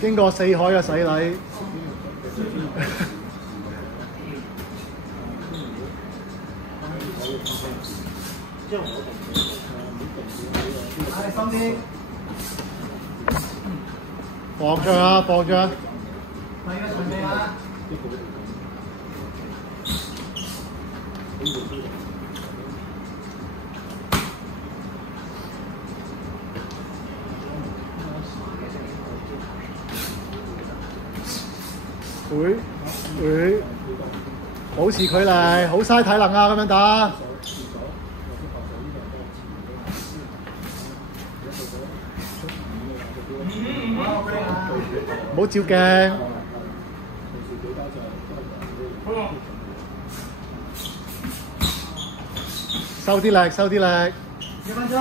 經過4海嘅洗禮。放着啊，放着。會保持距離，好嘥體能啊！咁樣打。唔好照鏡。收啲力，收啲力。1分鐘。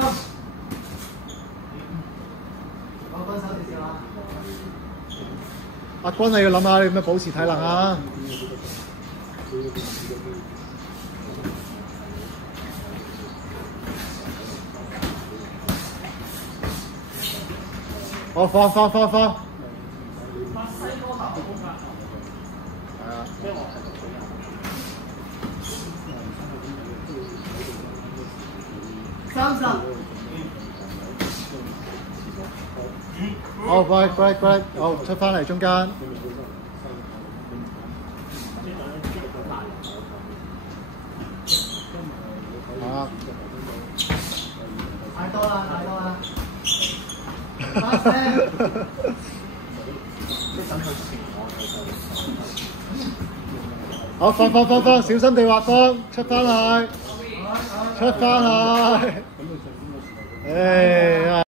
我分手少少啊。阿君，你要諗下，你點樣保持體能啊？我放。墨西哥頭係啊。30。好，乖，好，出返嚟中間。啊！太多啦！好，放，小心地滑方，出返去。哎呀！